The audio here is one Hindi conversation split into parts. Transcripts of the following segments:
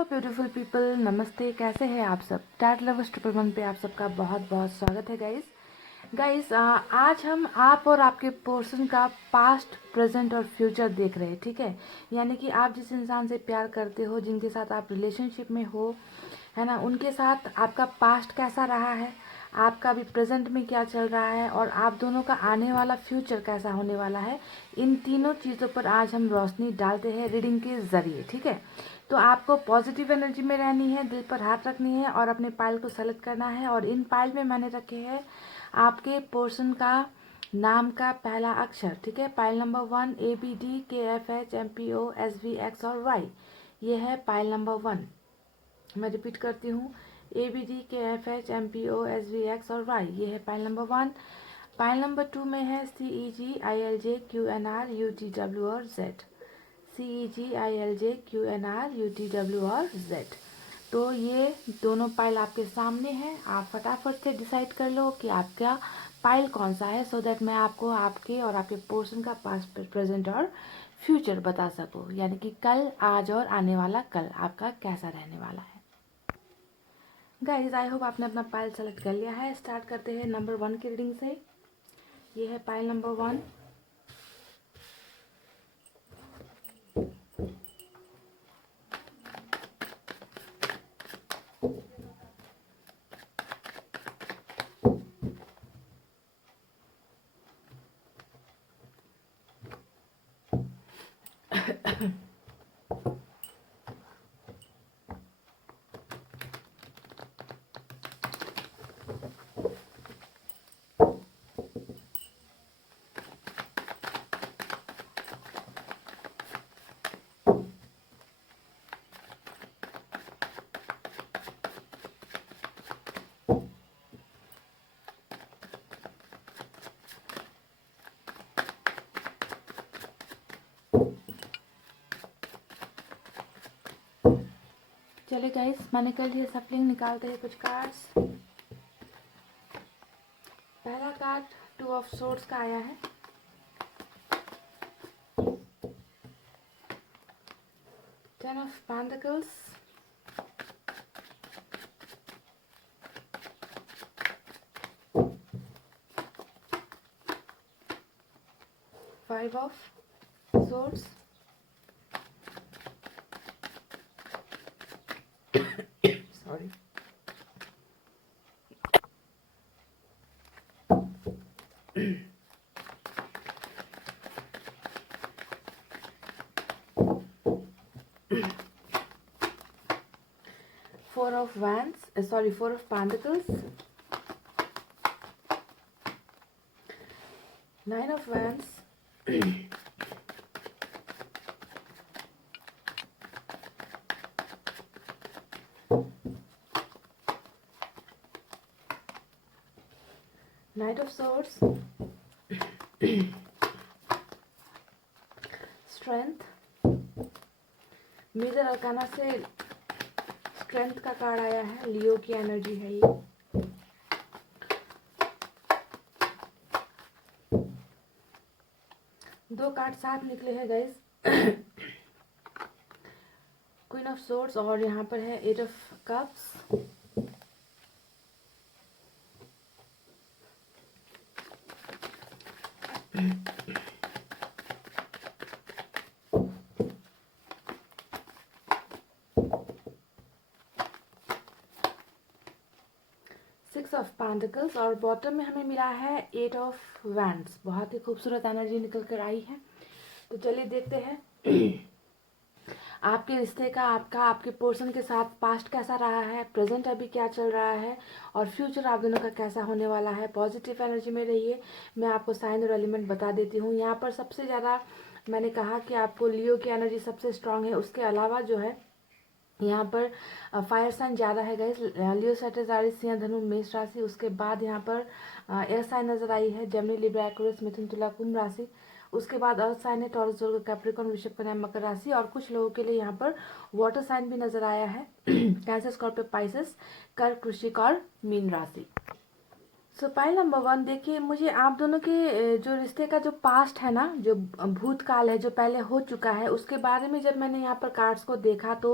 ब्यूटीफुल पीपल, नमस्ते। कैसे हैं आप सब? टैट लवर्स 111 पे आप सबका बहुत बहुत स्वागत है गाइस। आज हम आप और आपके पर्सन का पास्ट, प्रेजेंट और फ्यूचर देख रहे हैं। ठीक है, यानी कि आप जिस इंसान से प्यार करते हो, जिनके साथ आप रिलेशनशिप में हो, है ना, उनके साथ आपका पास्ट कैसा रहा है, आपका अभी प्रेजेंट में क्या चल रहा है और आप दोनों का आने वाला फ्यूचर कैसा होने वाला है। इन तीनों चीज़ों पर आज हम रोशनी डालते हैं रीडिंग के ज़रिए। ठीक है, तो आपको पॉजिटिव एनर्जी में रहनी है, दिल पर हाथ रखनी है और अपने पाइल को सेलेक्ट करना है। और इन पाइल में मैंने रखे हैं आपके पर्सन का नाम का पहला अक्षर। ठीक है, pile number 1 ABD KFH MPO SV X और Y। ये है पाइल नंबर 1। मैं रिपीट करती हूँ, ABD KFH MPO SV X और Y। ये है पाइल नंबर 1। पाइल नंबर 2 में है CEGILJQNRUTW और Z। CEGILJQNRUTW और Z। तो ये दोनों पाइल आपके सामने हैं। आप फटाफट से डिसाइड कर लो कि आपका पाइल कौन सा है, सो दैट मैं आपको आपके और आपके पर्सन का पास्ट, प्रेजेंट और फ्यूचर बता सकूं, यानी कि कल, आज और आने वाला कल आपका कैसा रहने वाला है। गाइज, आई होप आपने अपना पाइल सेलेक्ट कर लिया है। स्टार्ट करते हैं नंबर 1 की रीडिंग से। ये है पाइल नंबर 1। चलिए गाइस, मैंने कर लिया सफलिंग। निकालते हैं कुछ कार्ड्स। पहला कार्ड 2 ऑफ सोर्ड्स का आया है। 10 of pentacles, 5 of swords, sorry, 4 of wands, 4 of pentacles, 9 of wands, 9 of swords, strength। Major arcana से स्ट्रेंथ का कार्ड आया है। लियो की एनर्जी है ये। दो कार्ड साथ निकले हैं गाइस, क्वीन ऑफ सोर्ड्स और यहाँ पर है 8 of cups. Six of pentacles और बॉटम में हमें मिला है 8 ऑफ वैंड्स। बहुत ही खूबसूरत एनर्जी निकल कर आई है। तो चलिए देखते हैं आपके रिश्ते का, आपके पर्सन के साथ पास्ट कैसा रहा है, प्रेजेंट अभी क्या चल रहा है और फ्यूचर आप दोनों का कैसा होने वाला है। पॉजिटिव एनर्जी में रहिए। मैं आपको साइन और एलिमेंट बता देती हूँ। यहाँ पर सबसे ज़्यादा मैंने कहा कि आपको लियो की एनर्जी सबसे स्ट्रांग है। उसके अलावा जो है यहाँ पर फायर साइन ज़्यादा है गाइस। लियो, सैजिटेरियस, सिंह, धनु, मेष राशि। उसके बाद यहाँ पर एयर साइन नजर आई है, जेमिनी, लिब्रा, एक्वेरियस, मिथुन, तुला, कुंभ राशि। उसके बाद अर्थ साइन है, टॉरस, वर्गो, कैप्रिकॉर्न, वृषभ, कन्या, मकर राशि। और कुछ लोगों के लिए यहाँ पर वाटर साइन भी नजर आया है कैंसर, स्कॉर्पियो, पाइसेस, कर्क, वृश्चिक और मीन राशि। सो पॉइंट नंबर वन, देखिए मुझे आप दोनों के जो रिश्ते का जो पास्ट है ना, जो भूतकाल है, जो पहले हो चुका है, उसके बारे में जब मैंने यहाँ पर कार्ड्स को देखा तो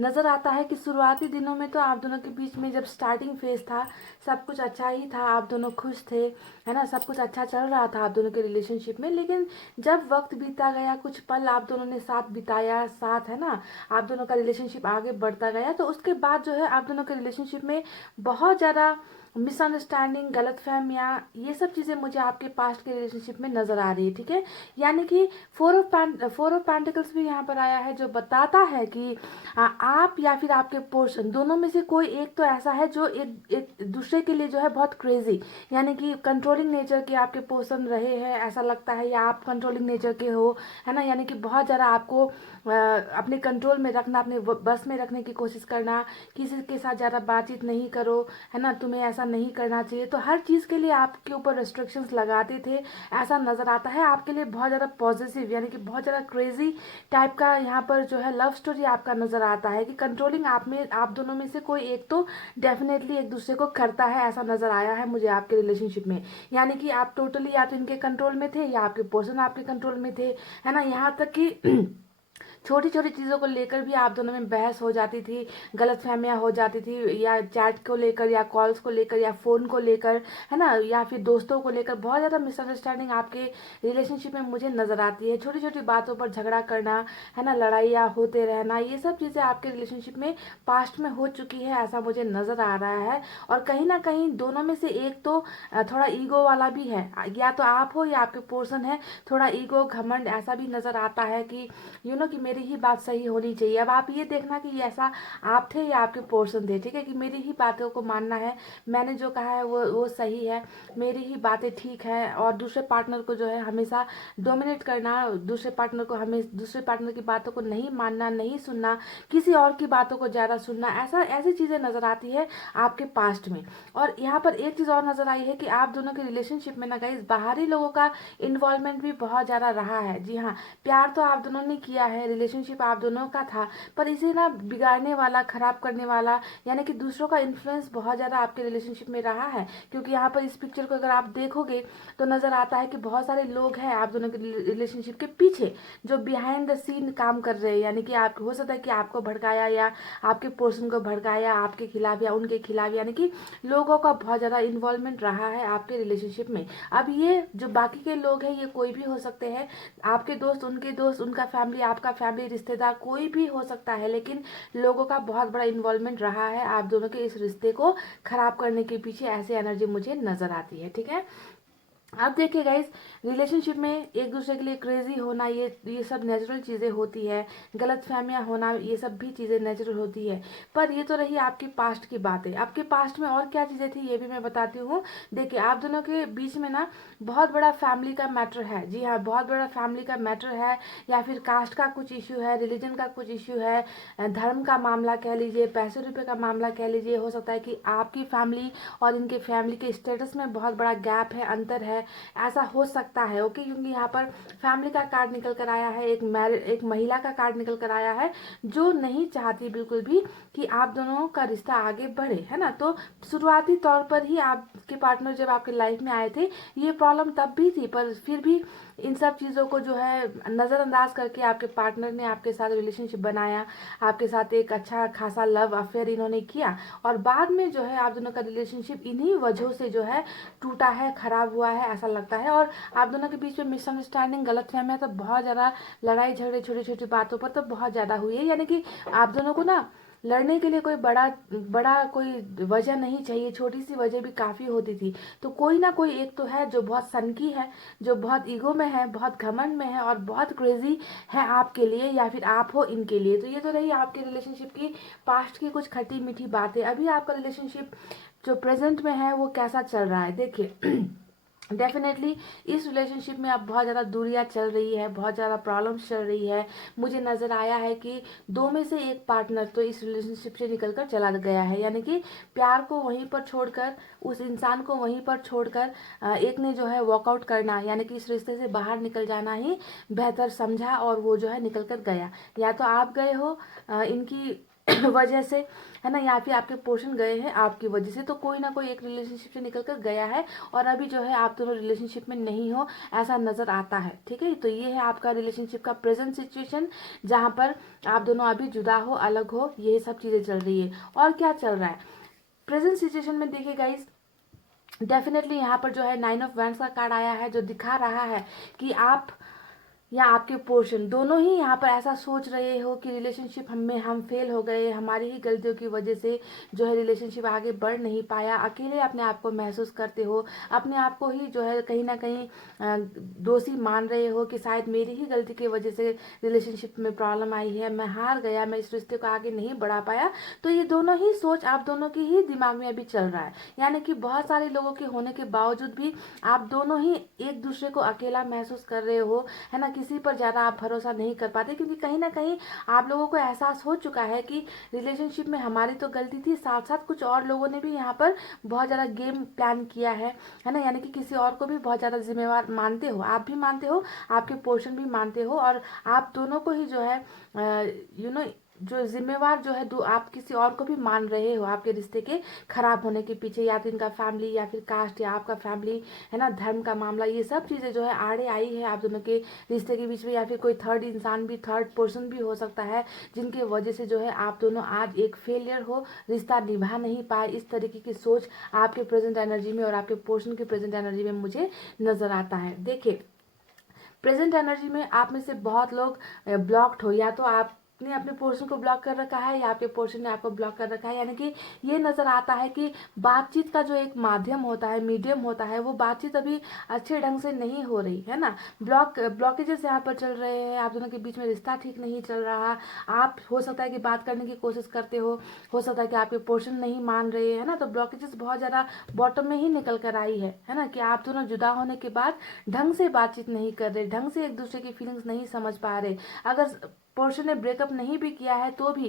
नज़र आता है कि शुरुआती दिनों में तो आप दोनों के बीच में जब स्टार्टिंग फेज था, सब कुछ अच्छा ही था, आप दोनों खुश थे, है ना, सब कुछ अच्छा चल रहा था आप दोनों के रिलेशनशिप में। लेकिन जब वक्त बीता गया, कुछ पल आप दोनों ने साथ बिताया, साथ, है ना, आप दोनों का रिलेशनशिप आगे बढ़ता गया, तो उसके बाद जो है आप दोनों के रिलेशनशिप में बहुत ज़्यादा मिसअंडरस्टैंडिंग, गलतफहमियाँ, ये सब चीज़ें मुझे आपके पास्ट के रिलेशनशिप में नज़र आ रही है। ठीक है, यानी कि फोर ऑफ पेंटिकल्स भी यहाँ पर आया है, जो बताता है कि आप या फिर आपके पोर्शन दोनों में से कोई एक तो ऐसा है जो एक दूसरे के लिए जो है बहुत क्रेजी, यानी कि कंट्रोलिंग नेचर के आपके पोर्शन रहे हैं, ऐसा लगता है, या आप कंट्रोलिंग नेचर के हो, है ना, यानी कि बहुत ज़्यादा आपको अपने कंट्रोल में रखना, अपने बस में रखने की कोशिश करना, किसी के साथ ज़्यादा बातचीत नहीं करो, है ना, तुम्हें ऐसा नहीं करना चाहिए, तो हर चीज़ के लिए आपके ऊपर रेस्ट्रिक्शंस लगाते थे, ऐसा नज़र आता है। आपके लिए बहुत ज़्यादा पॉजिटिव, यानी कि बहुत ज़्यादा क्रेजी टाइप का यहाँ पर जो है लव स्टोरी आपका नज़र आता है कि कंट्रोलिंग आप दोनों में से कोई एक तो डेफिनेटली एक दूसरे को करता है, ऐसा नज़र आया है मुझे आपके रिलेशनशिप में। यानी कि आप टोटली या तो इनके कंट्रोल में थे या आपके पर्सन आपके कंट्रोल में थे, है ना, यहाँ तक कि छोटी छोटी चीज़ों को लेकर भी आप दोनों में बहस हो जाती थी, गलतफहमियां हो जाती थी, या चैट को लेकर, या कॉल्स को लेकर, या फ़ोन को लेकर, है ना, या फिर दोस्तों को लेकर बहुत ज़्यादा मिसअंडरस्टैंडिंग आपके रिलेशनशिप में मुझे नज़र आती है। छोटी छोटी बातों पर झगड़ा करना, है ना, लड़ाइयाँ होते रहना, ये सब चीज़ें आपके रिलेशनशिप में पास्ट में हो चुकी है, ऐसा मुझे नज़र आ रहा है। और कहीं ना कहीं दोनों में से एक तो थोड़ा ईगो वाला भी है, या तो आप हो या आपके पर्सन है, थोड़ा ईगो, घमंड, ऐसा भी नज़र आता है कि कि मेरी ही बात सही होनी चाहिए। अब आप ये देखना कि ऐसा आप थे या आपके पर्सन थे, ठीक है, कि मेरी ही बातों को मानना है, मैंने जो कहा है वो सही है, मेरी ही बातें ठीक है, और दूसरे पार्टनर को जो है हमेशा डोमिनेट करना, दूसरे पार्टनर को, हमें दूसरे पार्टनर की बातों को नहीं मानना, नहीं सुनना, किसी और की बातों को ज़्यादा सुनना, ऐसी चीज़ें नज़र आती है आपके पास्ट में। और यहाँ पर एक चीज़ और नज़र आई है कि आप दोनों के रिलेशनशिप में ना गाइस बाहरी लोगों का इन्वॉल्वमेंट भी बहुत ज़्यादा रहा है। जी हाँ, प्यार तो आप दोनों ने किया है, रिलेशनशिप आप दोनों का था, पर इसे ना बिगाड़ने वाला, खराब करने वाला, यानी कि दूसरों का इन्फ्लुएंस बहुत ज़्यादा आपके रिलेशनशिप में रहा है। क्योंकि यहाँ पर इस पिक्चर को अगर आप देखोगे तो नज़र आता है कि बहुत सारे लोग हैं आप दोनों के रिलेशनशिप के पीछे जो बिहाइंड द सीन काम कर रहे हैं, यानी कि आप, हो सकता है कि आपको भड़काया, या आपके पर्सन को भड़काया आपके खिलाफ या उनके खिलाफ, यानी कि लोगों का बहुत ज़्यादा इन्वॉल्वमेंट रहा है आपके रिलेशनशिप में। अब ये जो बाकी के लोग हैं, ये कोई भी हो सकते हैं, आपके दोस्त, उनके दोस्त, उनका फैमिली, आपका फैमिली, रिश्तेदार, कोई भी हो सकता है, लेकिन लोगों का बहुत बड़ा इन्वॉल्वमेंट रहा है आप दोनों के इस रिश्ते को खराब करने के पीछे, ऐसी एनर्जी मुझे नजर आती है। ठीक है, अब देखिए गाइस, रिलेशनशिप में एक दूसरे के लिए क्रेजी होना, ये सब नेचुरल चीज़ें होती है, गलत फहमियाँ होना, ये सब भी चीज़ें नेचुरल होती है। पर ये तो रही आपकी पास्ट की बातें, आपके पास्ट में और क्या चीज़ें थी ये भी मैं बताती हूँ। देखिए, आप दोनों के बीच में ना बहुत बड़ा फैमिली का मैटर है। जी हाँ, बहुत बड़ा फैमिली का मैटर है, या फिर कास्ट का कुछ इश्यू है, रिलीजन का कुछ इश्यू है, धर्म का मामला कह लीजिए, पैसे रुपये का मामला कह लीजिए। हो सकता है कि आपकी फैमिली और इनके फैमिली के स्टेटस में बहुत बड़ा गैप है, अंतर है, ऐसा हो सकता है। ओके, क्योंकि यहाँ पर फैमिली का कार्ड निकल कर आया है, एक महिला का कार्ड निकल कर आया है जो नहीं चाहती बिल्कुल भी कि आप दोनों का रिश्ता आगे बढ़े, है ना। तो शुरुआती तौर पर ही आपके पार्टनर जब आपके लाइफ में आए थे, ये प्रॉब्लम तब भी थी, पर फिर भी इन सब चीज़ों को जो है नज़रअंदाज करके आपके पार्टनर ने आपके साथ रिलेशनशिप बनाया, आपके साथ एक अच्छा खासा लव अफेयर इन्होंने किया, और बाद में जो है आप दोनों का रिलेशनशिप इन्हीं वजहों से जो है टूटा है, खराब हुआ है, ऐसा लगता है। और आप दोनों के बीच में मिसअंडरस्टैंडिंग, गलतफहमियां तो बहुत ज़्यादा, लड़ाई झगड़े छोटी छोटी बातों पर तो बहुत ज़्यादा हुई है। यानी कि आप दोनों को ना लड़ने के लिए कोई बड़ा बड़ा कोई वजह नहीं चाहिए, छोटी सी वजह भी काफ़ी होती थी। तो कोई ना कोई एक तो है जो बहुत सनकी है, जो बहुत ईगो में है, बहुत घमंड में है, और बहुत क्रेजी है आपके लिए, या फिर आप हो इनके लिए। तो ये तो रही आपके रिलेशनशिप की पास्ट की कुछ खट्टी मीठी बातें। अभी आपका रिलेशनशिप जो प्रेजेंट में है वो कैसा चल रहा है, देखिए डेफिनेटली इस रिलेशनशिप में अब बहुत ज़्यादा दूरियां चल रही है, बहुत ज़्यादा प्रॉब्लम्स चल रही है। मुझे नज़र आया है कि दो में से एक पार्टनर तो इस रिलेशनशिप से निकल कर चला गया है, यानी कि प्यार को वहीं पर छोड़कर, उस इंसान को वहीं पर छोड़कर एक ने जो है वॉकआउट करना, यानी कि इस रिश्ते से बाहर निकल जाना ही बेहतर समझा, और वो जो है निकल कर गया। या तो आप गए हो इनकी वजह से, है ना, या फिर आपके पोर्शन गए हैं आपकी वजह से, तो कोई ना कोई एक रिलेशनशिप से निकल कर गया है और अभी जो है आप दोनों रिलेशनशिप में नहीं हो, ऐसा नज़र आता है। ठीक है, तो ये है आपका रिलेशनशिप का प्रेजेंट सिचुएशन, जहाँ पर आप दोनों अभी जुदा हो, अलग हो, ये सब चीज़ें चल रही है। और क्या चल रहा है प्रेजेंट सिचुएशन में, देखिए गाइस, डेफिनेटली यहाँ पर जो है 9 ऑफ वैंड्स का कार्ड आया है, जो दिखा रहा है कि आप या आपके पोर्शन दोनों ही यहाँ पर ऐसा सोच रहे हो कि रिलेशनशिप हम फेल हो गए, हमारी ही गलतियों की वजह से जो है रिलेशनशिप आगे बढ़ नहीं पाया, अकेले अपने आप को महसूस करते हो, अपने आप को ही जो है कहीं ना कहीं दोषी मान रहे हो कि शायद मेरी ही गलती की वजह से रिलेशनशिप में प्रॉब्लम आई है, मैं हार गया, मैं इस रिश्ते को आगे नहीं बढ़ा पाया। तो ये दोनों ही सोच आप दोनों की ही दिमाग में अभी चल रहा है, यानी कि बहुत सारे लोगों के होने के बावजूद भी आप दोनों ही एक दूसरे को अकेला महसूस कर रहे हो, है ना, किसी पर ज़्यादा आप भरोसा नहीं कर पाते, क्योंकि कहीं ना कहीं आप लोगों को एहसास हो चुका है कि रिलेशनशिप में हमारी तो गलती थी, साथ साथ कुछ और लोगों ने भी यहाँ पर बहुत ज़्यादा गेम प्लान किया है ना, यानी कि किसी और को भी बहुत ज़्यादा जिम्मेवार मानते हो, आप भी मानते हो, आपके पोर्शन भी मानते हो, और आप दोनों को ही जो है जो जिम्मेवार जो है आप किसी और को भी मान रहे हो आपके रिश्ते के खराब होने के पीछे, या तो इनका फैमिली या फिर कास्ट या आपका फैमिली, है ना, धर्म का मामला, ये सब चीज़ें जो है आड़े आई है आप दोनों के रिश्ते के बीच में, या फिर कोई थर्ड इंसान भी, थर्ड पर्सन भी हो सकता है, जिनके वजह से जो है आप दोनों आज एक फेलियर हो, रिश्ता निभा नहीं पाए। इस तरीके की सोच आपके प्रेजेंट एनर्जी में और आपके पोर्शन के प्रेजेंट एनर्जी में मुझे नजर आता है। देखिए, प्रेजेंट एनर्जी में आप में से बहुत लोग ब्लॉक्ड हो, या तो आपने अपने पोर्शन को ब्लॉक कर रखा है या आपके पोर्शन ने आपको ब्लॉक कर रखा है, यानी कि ये नज़र आता है कि बातचीत का जो एक माध्यम होता है, मीडियम होता है, वो बातचीत अभी अच्छे ढंग से नहीं हो रही है ना, ब्लॉकेजेस यहाँ पर चल रहे हैं, आप दोनों के बीच में रिश्ता ठीक नहीं चल रहा। आप हो सकता है कि बात करने की कोशिश करते हो सकता है कि आपके पोर्शन नहीं मान रहे, है ना, तो ब्लॉकेजेस बहुत ज़्यादा बॉटम में ही निकल कर आई है ना, कि आप दोनों जुदा होने के बाद ढंग से बातचीत नहीं कर रहे, ढंग से एक दूसरे की फीलिंग्स नहीं समझ पा रहे। अगर पोर्शन ने ब्रेकअप नहीं भी किया है तो भी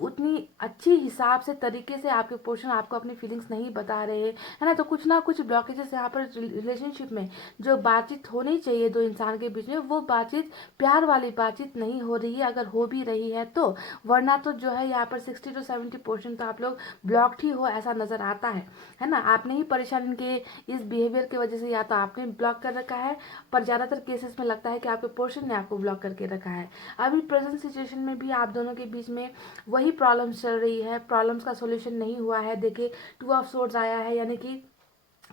उतनी अच्छी हिसाब से तरीके से आपके पोर्शन आपको अपनी फीलिंग्स नहीं बता रहे, है ना, तो कुछ ना कुछ ब्लॉकेजेस यहाँ पर रिलेशनशिप में जो बातचीत होनी चाहिए दो इंसान के बीच में, वो बातचीत प्यार वाली बातचीत नहीं हो रही है, अगर हो भी रही है तो, वरना तो जो है यहाँ पर 60 to 70% तो आप लोग ब्लॉक्ड ही हो, ऐसा नजर आता है ना, आपने ही परेशान के इस बिहेवियर की वजह से या तो आपने ब्लॉक कर रखा है, पर ज़्यादातर केसेस में लगता है कि आपके पोर्शन ने आपको ब्लॉक करके रखा है। अभी प्रेजेंट सिचुएशन में भी आप दोनों के बीच में वही प्रॉब्लम्स चल रही है, प्रॉब्लम्स का सॉल्यूशन नहीं हुआ है। देखिए, 2 ऑफ सोर्ड्स आया है, यानी कि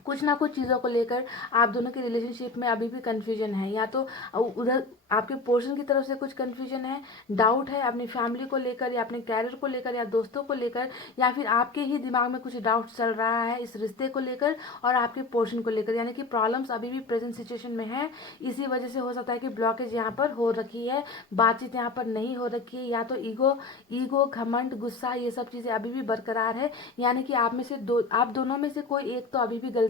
कुछ ना कुछ चीज़ों को लेकर आप दोनों की रिलेशनशिप में अभी भी कन्फ्यूजन है, या तो उधर आपके पोर्शन की तरफ से कुछ कन्फ्यूजन है, डाउट है अपनी फैमिली को लेकर या अपने कैरियर को लेकर या दोस्तों को लेकर, या फिर आपके ही दिमाग में कुछ डाउट चल रहा है इस रिश्ते को लेकर और आपके पोर्शन को लेकर, यानी कि प्रॉब्लम्स अभी भी प्रेजेंट सिचुएशन में है। इसी वजह से हो सकता है कि ब्लॉकेज यहाँ पर हो रखी है, बातचीत यहाँ पर नहीं हो रखी है, या तो ईगो, घमंड, गुस्सा, ये सब चीज़ें अभी भी बरकरार है, यानी कि आप दोनों में से कोई एक तो अभी भी गलती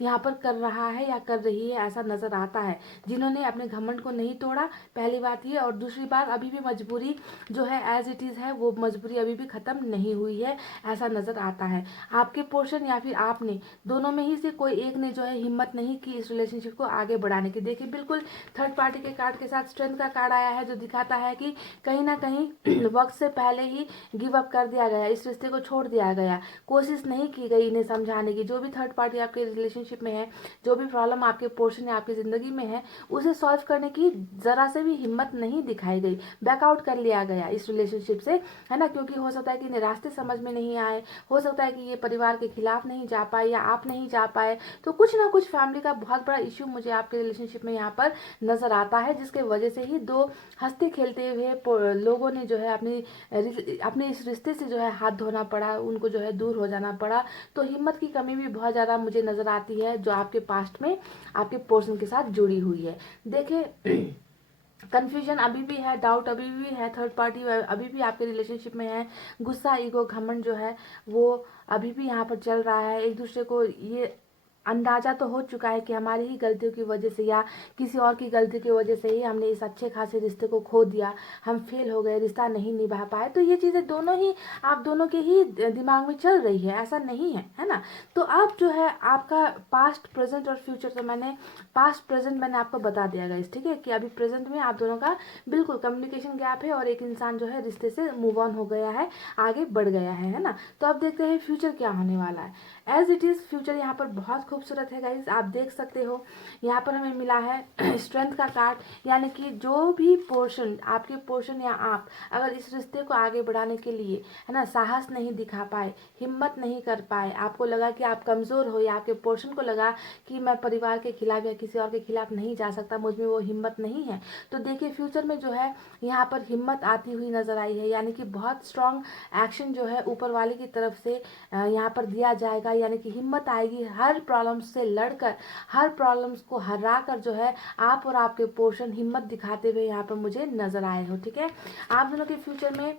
यहाँ पर कर रहा है या कर रही है, ऐसा नजर आता है। जिन्होंने अपने घमंड को नहीं तोड़ा, पहली बात ये, और दूसरी बात अभी भी मजबूरी जो है एज इट इज है, वो मजबूरी अभी भी खत्म नहीं हुई है, ऐसा नजर आता है। आपके पोर्शन या फिर आपने दोनों में ही से कोई एक ने जो है हिम्मत नहीं की इस रिलेशनशिप को आगे बढ़ाने की। देखिए, बिल्कुल थर्ड पार्टी के कार्ड के साथ स्ट्रेंथ का कार्ड आया है, जो दिखाता है कि कहीं ना कहीं वक्त से पहले ही गिव अप कर दिया गया, इस रिश्ते को छोड़ दिया गया, कोशिश नहीं की गई इन्हें समझाने की। जो भी थर्ड पार्टी आपके रिलेशनशिप में है, जो भी प्रॉब्लम आपके पोर्शन या आपकी जिंदगी में है, उसे सॉल्व करने की जरा से भी हिम्मत नहीं दिखाई गई, बैकआउट कर लिया गया इस रिलेशनशिप से, है ना, क्योंकि हो सकता है कि इन्हें रास्ते समझ में नहीं आए, हो सकता है कि ये परिवार के खिलाफ नहीं जा पाए या आप नहीं जा पाए, तो कुछ ना कुछ फैमिली का बहुत बड़ा इश्यू मुझे आपके रिलेशनशिप में यहाँ पर नजर आता है, जिसके वजह से ही दो हंसते खेलते हुए लोगों ने जो है अपने इस रिश्ते से जो है हाथ धोना पड़ा, उनको जो है दूर हो जाना पड़ा। तो हिम्मत की कमी भी बहुत ज़्यादा मुझे नजर आती है, जो आपके पास्ट में आपके पोर्शन के साथ जुड़ी हुई है। देखिए, कंफ्यूजन अभी भी है, डाउट अभी भी है, थर्ड पार्टी अभी भी आपके रिलेशनशिप में है, गुस्सा, ईगो, घमंड जो है वो अभी भी यहाँ पर चल रहा है। एक दूसरे को ये अंदाज़ा तो हो चुका है कि हमारी ही गलतियों की वजह से या किसी और की गलती की वजह से ही हमने इस अच्छे खासे रिश्ते को खो दिया, हम फेल हो गए, रिश्ता नहीं निभा पाए। तो ये चीज़ें दोनों ही आप दोनों के ही दिमाग में चल रही है, ऐसा नहीं है ना। तो अब जो है आपका पास्ट प्रेजेंट और फ्यूचर, तो मैंने पास्ट प्रेजेंट मैंने आपको बता दिया गाइस, ठीक है, कि अभी प्रेजेंट में आप दोनों का बिल्कुल कम्युनिकेशन गैप है और एक इंसान जो है रिश्ते से मूव ऑन हो गया है, आगे बढ़ गया है ना। तो अब देखते हैं फ्यूचर क्या होने वाला है। एज इट इज़ फ्यूचर यहाँ पर बहुत खूबसूरत है गाइज, आप देख सकते हो यहाँ पर हमें मिला है स्ट्रेंथ का कार्ड, यानी कि जो भी पोर्शन आपके पोर्शन या आप अगर इस रिश्ते को आगे बढ़ाने के लिए है ना साहस नहीं दिखा पाए, हिम्मत नहीं कर पाए, आपको लगा कि आप कमज़ोर हो या आपके पोर्शन को लगा कि मैं परिवार के खिलाफ या किसी और के खिलाफ नहीं जा सकता, मुझ में वो हिम्मत नहीं है, तो देखिए फ्यूचर में जो है यहाँ पर हिम्मत आती हुई नजर आई है। यानी कि बहुत स्ट्रांग एक्शन जो है ऊपर वाले की तरफ से यहाँ पर दिया जाएगा, यानी कि हिम्मत आएगी हर प्रॉब्लम्स से लड़कर, हर प्रॉब्लम्स को हरा कर जो है आप और आपके पोर्शन हिम्मत दिखाते हुए यहाँ पर मुझे नजर आए हो। ठीक है, आप दोनों के फ्यूचर में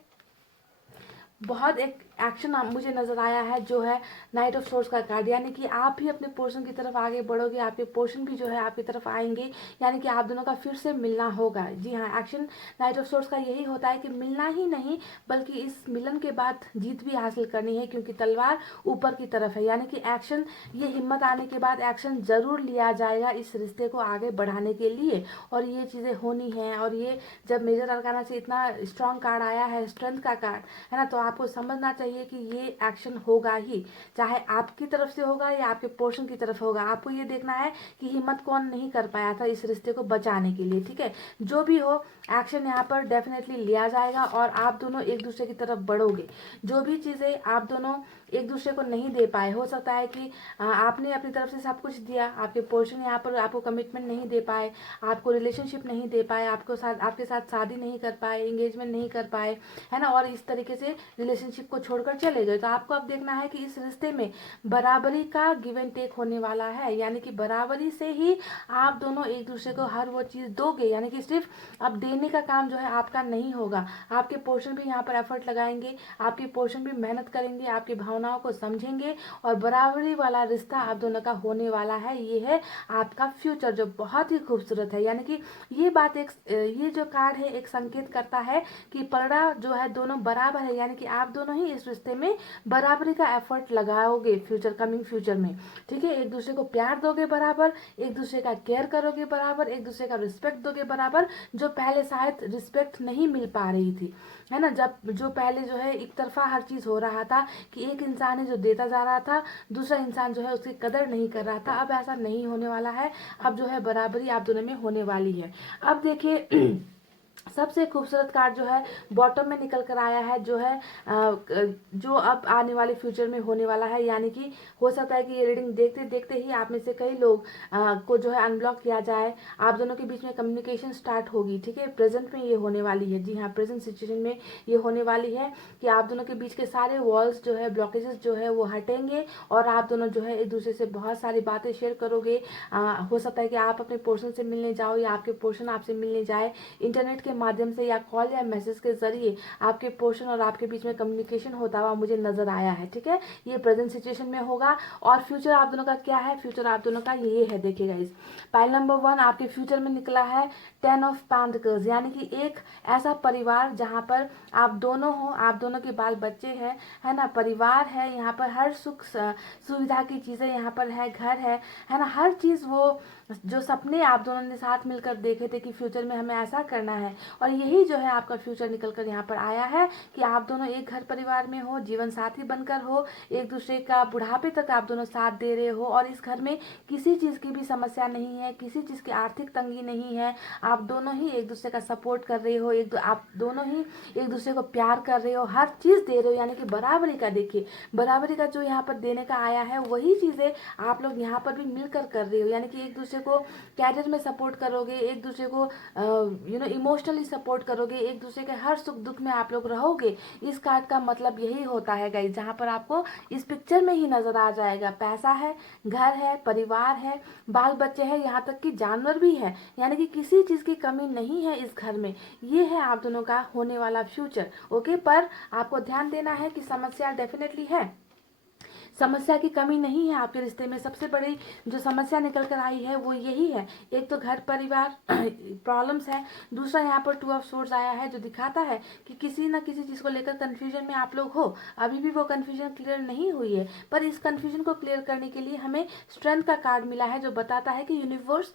बहुत एक एक्शन मुझे नजर आया है जो है नाइट ऑफ सोर्स का कार्ड, यानी कि आप भी अपने पोर्शन की तरफ आगे बढ़ोगे, आपके पोर्शन भी जो है आपकी तरफ आएंगे, यानी कि आप दोनों का फिर से मिलना होगा। जी हाँ, एक्शन नाइट ऑफ सोर्स का यही होता है कि मिलना ही नहीं बल्कि इस मिलन के बाद जीत भी हासिल करनी है, क्योंकि तलवार ऊपर की तरफ है, यानी कि एक्शन, ये हिम्मत आने के बाद एक्शन जरूर लिया जाएगा इस रिश्ते को आगे बढ़ाने के लिए, और ये चीज़ें होनी है। और ये जब मेजर अरकाना से इतना स्ट्रांग कार्ड आया है, स्ट्रेंथ का कार्ड है ना, तो आपको समझना चाहिए कि ये एक्शन होगा ही, चाहे आपकी तरफ से होगा या आपके पोर्शन की तरफ होगा। आपको ये देखना है कि हिम्मत कौन नहीं कर पाया था इस रिश्ते को बचाने के लिए। ठीक है, जो भी हो एक्शन यहाँ पर डेफिनेटली लिया जाएगा और आप दोनों एक दूसरे की तरफ बढ़ोगे। जो भी चीज़ें आप दोनों एक दूसरे को नहीं दे पाए, हो सकता है कि आपने अपनी तरफ से सब कुछ दिया, आपके पोर्शन यहाँ पर आपको कमिटमेंट नहीं दे पाए, आपको रिलेशनशिप नहीं दे पाए, आपके साथ शादी नहीं कर पाए, एंगेजमेंट नहीं कर पाए, है ना, और इस तरीके से रिलेशनशिप को छोड़कर चले गए। तो आपको अब देखना है कि इस रिश्ते में बराबरी का गिव एंड टेक होने वाला है, यानी कि बराबरी से ही आप दोनों एक दूसरे को हर वो चीज़ दोगे, यानी कि सिर्फ अब देने का काम जो है आपका नहीं होगा, आपके पोर्शन भी यहाँ पर एफर्ट लगाएंगे, आपके पोर्शन भी मेहनत करेंगे, आपकी भावनाओं को समझेंगे और बराबरी वाला रिश्ता आप दोनों का होने वाला है। ये है आपका फ्यूचर जो बहुत ही खूबसूरत है, यानी कि ये बात एक, ये जो कार्ड है एक संकेत करता है कि पलड़ा जो है दोनों बराबर है, यानी कि आप दोनों ही इस रिश्ते में बराबरी का एफर्ट लगाओगे फ्यूचर, कमिंग फ्यूचर में। ठीक है, एक दूसरे को प्यार दोगे बराबर, एक दूसरे का केयर करोगे बराबर, एक दूसरे का रिस्पेक्ट दोगे बराबर, जो पहले शायद रिस्पेक्ट नहीं मिल पा रही थी, है ना, जब जो पहले जो है एक तरफा हर चीज हो रहा था कि एक इंसान है जो देता जा रहा था, दूसरा इंसान जो है उसकी कदर नहीं कर रहा था। अब ऐसा नहीं होने वाला है, अब जो है बराबरी आप दोनों में होने वाली है। अब देखिए सबसे खूबसूरत कार्ड जो है बॉटम में निकल कर आया है, जो है जो अब आने वाले फ्यूचर में होने वाला है, यानी कि हो सकता है कि ये रीडिंग देखते देखते ही आप में से कई लोग को जो है अनब्लॉक किया जाए, आप दोनों के बीच में कम्युनिकेशन स्टार्ट होगी। ठीक है, प्रेजेंट में ये होने वाली है, जी हाँ, प्रेजेंट सिचुएशन में ये होने वाली है कि आप दोनों के बीच के सारे वॉल्स जो है, ब्लॉकेजेस जो है वो हटेंगे और आप दोनों जो है एक दूसरे से बहुत सारी बातें शेयर करोगे। हो सकता है कि आप अपने पोर्शन से मिलने जाओ या आपके पोर्शन आपसे मिलने जाए, इंटरनेट के माध्यम से या कॉल या मैसेज के जरिए आपके पोर्शन और आपके बीच में कम्युनिकेशन होता हुआ मुझे नजर आया है। ठीक है, ये प्रेजेंट सिचुएशन में होगा। और फ्यूचर आप दोनों का क्या है, फ्यूचर आप दोनों का ये है, देखिएगा इस पाइल नंबर 1 आपके फ्यूचर में निकला है 10 ऑफ पेंटिकल्स, यानी कि एक ऐसा परिवार जहां पर आप दोनों हो, आप दोनों के बाल बच्चे हैं, है ना, परिवार है, यहाँ पर हर सुख सुविधा की चीजें यहाँ पर है, घर है ना, हर चीज वो जो सपने आप दोनों ने साथ मिलकर देखे थे कि फ्यूचर में हमें ऐसा करना है, और यही जो है आपका फ्यूचर निकल कर यहाँ पर आया है कि आप दोनों एक घर परिवार में हो, जीवन साथी बनकर हो, एक दूसरे का बुढ़ापे तक आप दोनों साथ दे रहे हो, और इस घर में किसी चीज़ की भी समस्या नहीं है, किसी चीज़ की आर्थिक तंगी नहीं है, आप दोनों ही एक दूसरे का सपोर्ट कर रहे हो, आप दोनों ही एक दूसरे को प्यार कर रहे हो, हर चीज़ दे रहे हो, यानी कि बराबरी का, देखिए बराबरी का जो यहाँ पर देने का आया है वही चीज़ें आप लोग यहाँ पर भी मिलकर कर रहे हो, यानी कि एक दूसरे को कैरियर में सपोर्ट करोगे, एक दूसरे को इमोशनली सपोर्ट करोगे, एक दूसरे के हर सुख दुख में आप लोग रहोगे। इस कार्ड का मतलब यही होता है गाइस, जहाँ पर आपको इस पिक्चर में ही नजर आ जाएगा, पैसा है, घर है, परिवार है, बाल बच्चे हैं, यहाँ तक कि जानवर भी है, यानी कि किसी चीज की कमी नहीं है इस घर में। ये है आप दोनों का होने वाला फ्यूचर। ओके, पर आपको ध्यान देना है कि समस्या डेफिनेटली है, समस्या की कमी नहीं है आपके रिश्ते में। सबसे बड़ी जो समस्या निकल कर आई है वो यही है, एक तो घर परिवार प्रॉब्लम्स है, दूसरा यहाँ पर 2 ऑफ सोर्ड्स आया है जो दिखाता है कि किसी न किसी चीज़ को लेकर कन्फ्यूजन में आप लोग हो। अभी भी वो कन्फ्यूजन क्लियर नहीं हुई है, पर इस कन्फ्यूजन को क्लियर करने के लिए हमें स्ट्रेंथ का कार्ड मिला है जो बताता है कि यूनिवर्स,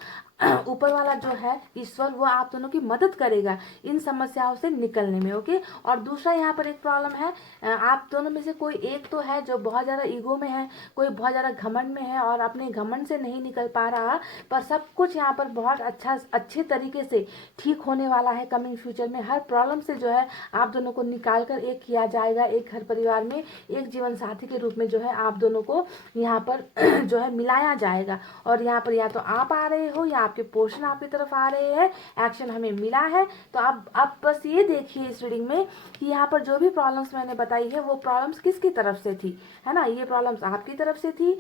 ऊपर वाला जो है ईश्वर, वो आप दोनों की मदद करेगा इन समस्याओं से निकलने में। ओके, और दूसरा यहाँ पर एक प्रॉब्लम है, आप दोनों में से कोई एक तो है जो बहुत ज़्यादा ईगो में है, कोई बहुत ज़्यादा घमंड में है और अपने घमंड से नहीं निकल पा रहा, पर सब कुछ यहाँ पर बहुत अच्छे तरीके से ठीक होने वाला है। कमिंग फ्यूचर में हर प्रॉब्लम से जो है आप दोनों को निकाल कर एक किया जाएगा, एक घर परिवार में एक जीवन साथी के रूप में जो है आप दोनों को यहाँ पर जो है मिलाया जाएगा। और यहाँ पर या तो आप आ रहे हो या आपके पोर्शन आपकी तरफ आ रहे हैं, एक्शन हमें मिला है। तो आप बस ये देखिए इस रीडिंग में कि यहाँ पर जो भी प्रॉब्लम्स मैंने बताई है वो प्रॉब्लम्स किसकी तरफ से थी, है ना। ये प्रॉब्लम्स आपकी तरफ से थी,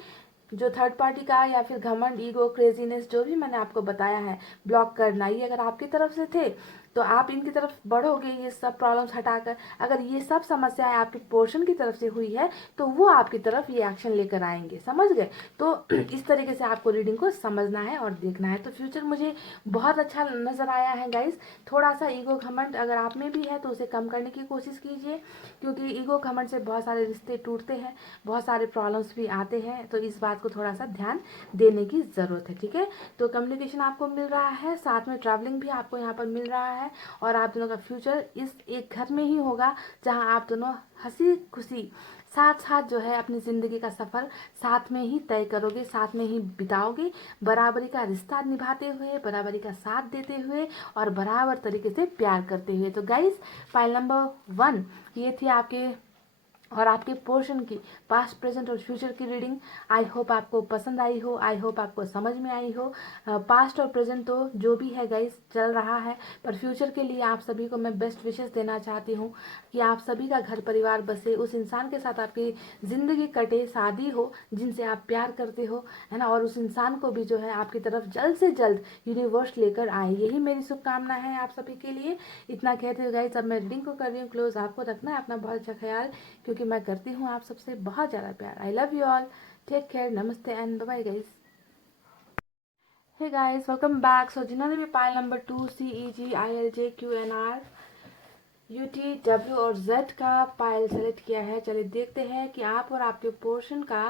जो थर्ड पार्टी का या फिर घमंड, ईगो, क्रेजीनेस जो भी मैंने आपको बताया है, ब्लॉक करना, ये अगर आपकी तरफ से थे तो आप इनकी तरफ बढ़ोगे ये सब प्रॉब्लम्स हटाकर। अगर ये सब समस्याएं आपके पोर्शन की तरफ से हुई है तो वो आपकी तरफ ये एक्शन लेकर आएंगे, समझ गए। तो इस तरीके से आपको रीडिंग को समझना है और देखना है। तो फ्यूचर मुझे बहुत अच्छा नजर आया है गाइस। थोड़ा सा ईगो घमंड अगर आप में भी है तो उसे कम करने की कोशिश कीजिए, क्योंकि ईगो घमंड से बहुत सारे रिश्ते टूटते हैं, बहुत सारे प्रॉब्लम्स भी आते हैं। तो इस बात को थोड़ा सा ध्यान देने की ज़रूरत है, ठीक है। तो कम्युनिकेशन आपको मिल रहा है, साथ में ट्रैवलिंग भी आपको यहाँ पर मिल रहा है, और आप दोनों का फ्यूचर इस एक घर में ही होगा जहाँ आप दोनों हंसी खुशी साथ साथ जो है अपनी ज़िंदगी का सफ़र साथ में ही तय करोगे, साथ में ही बिताओगे, बराबरी का रिश्ता निभाते हुए, बराबरी का साथ देते हुए और बराबर तरीके से प्यार करते हुए। तो गाइस, पाइल नंबर 1 ये थी आपके और आपके पोर्शन की पास्ट, प्रेजेंट और फ्यूचर की रीडिंग। आई होप आपको पसंद आई हो, आई होप आपको समझ में आई हो। पास्ट और प्रेजेंट तो जो भी है गाइस चल रहा है, पर फ्यूचर के लिए आप सभी को मैं बेस्ट विशेस देना चाहती हूँ कि आप सभी का घर परिवार बसे, उस इंसान के साथ आपकी ज़िंदगी कटे, शादी हो जिनसे आप प्यार करते हो, है ना, और उस इंसान को भी जो है आपकी तरफ जल्द से जल्द यूनिवर्स लेकर आए। यही मेरी शुभकामना है आप सभी के लिए। इतना कहते हुए गाइस अब मैं रीडिंग को कर रही हूँ क्लोज। आपको रखना है अपना बहुत अच्छा ख्याल, क्योंकि मैं करती हूँ आप सबसे बहुत ज़्यादा प्यार। I love you all, take care, नमस्ते and bye guys. Hey guys, welcome back. So जिन्होंने भी pile number 2 CEG ILJ QNR UT W और Z का पाइल सेलेक्ट किया है, चलिए देखते हैं कि आप और आपके पोर्शन का